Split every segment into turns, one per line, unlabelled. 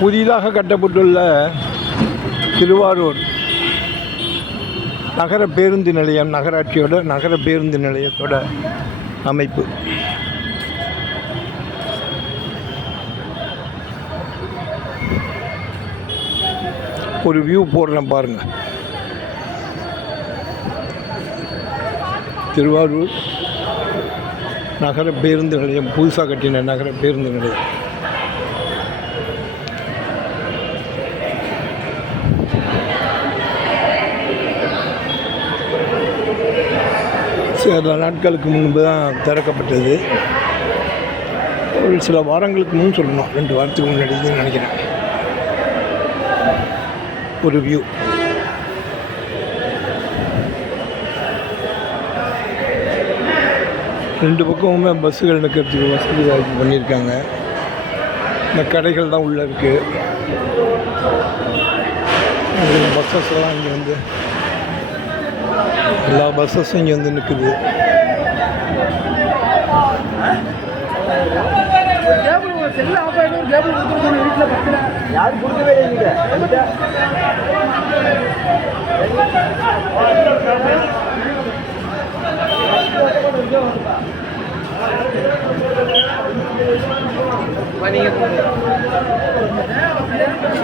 புதிதாக கட்டப்பட்டுள்ள திருவாரூர் நகர பேருந்து நிலையம் நகராட்சியோட நகர பேருந்து நிலையத்தோட அமைப்பு. ஒரு வியூ போடுறேன் பாருங்க. திருவாரூர் நகர பேருந்து நிலையம் புதுசாக கட்டின நகர பேருந்து நிலையம். சில நாட்களுக்கு முன்பு தான் திறக்கப்பட்டது. ஒரு சில வாரங்களுக்கு முன் சொல்லணும். ரெண்டு வாரத்துக்கு முன்னாடி நினைக்கிறேன். ஒரு வியூ ரெண்டு பக்கமுமே பஸ்ஸுகள் நிற்கிறதுக்கு வசதி வாய்ப்பு பண்ணியிருக்காங்க. இந்த கடைகள் தான் உள்ளே இருக்குது பஸ்ஸஸ் எல்லாம் இங்கே வந்து எல்லா பஸ்ஸஸும் இங்கே வந்து நிற்குது
யாரும் கொடுக்கவே இல்லை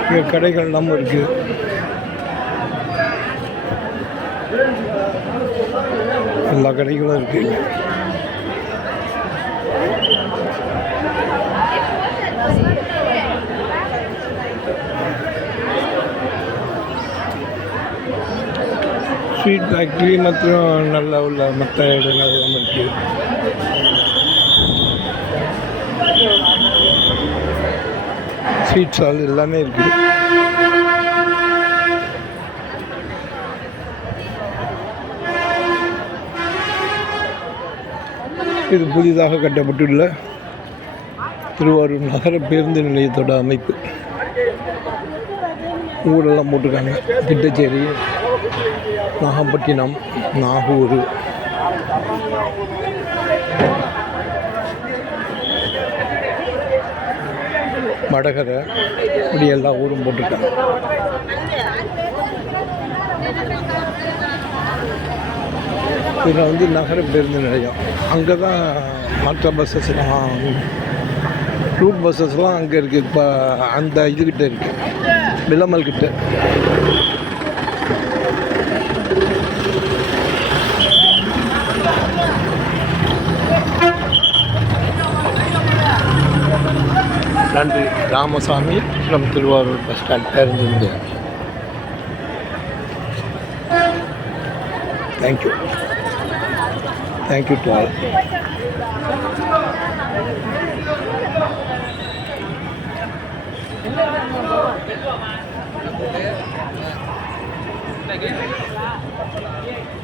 இங்கே கடைகள் நம்ம இருக்குது எல்லா கடைகளும் இருக்குது ஸ்வீட் ஃபேக்ட்ரி மற்றும் நல்ல உள்ள மற்ற இடங்கள் எல்லாம் இருக்குது ஸ்வீட் ஸ்டால் எல்லாமே இருக்குது இது புதிதாக கட்டப்பட்டுள்ள திருவாரூர் நகர பேருந்து நிலையத்தோட அமைப்பு. ஊரெல்லாம் போட்டிருக்காங்க. திட்டச்சேரி நாகப்பட்டினம் நாகூர். வடகரை இப்படி எல்லா ஊரும் போட்டிருக்காங்க. இதில் வந்து நகர பேருந்து நிலையம். அங்கே தான் மற்ற பஸ்ஸஸ்லாம் ரூட் பஸ்ஸஸ்லாம் அங்கே இருக்குது இப்போ அந்த இதுக்கிட்ட இருக்குது விளமல் கிட்ட. நன்றி. ராமசாமி நம் திருவாரூர் பஸ் ஸ்டாண்ட் பேருந்து நிலையம். Thank you Thank you to all.
Thank you.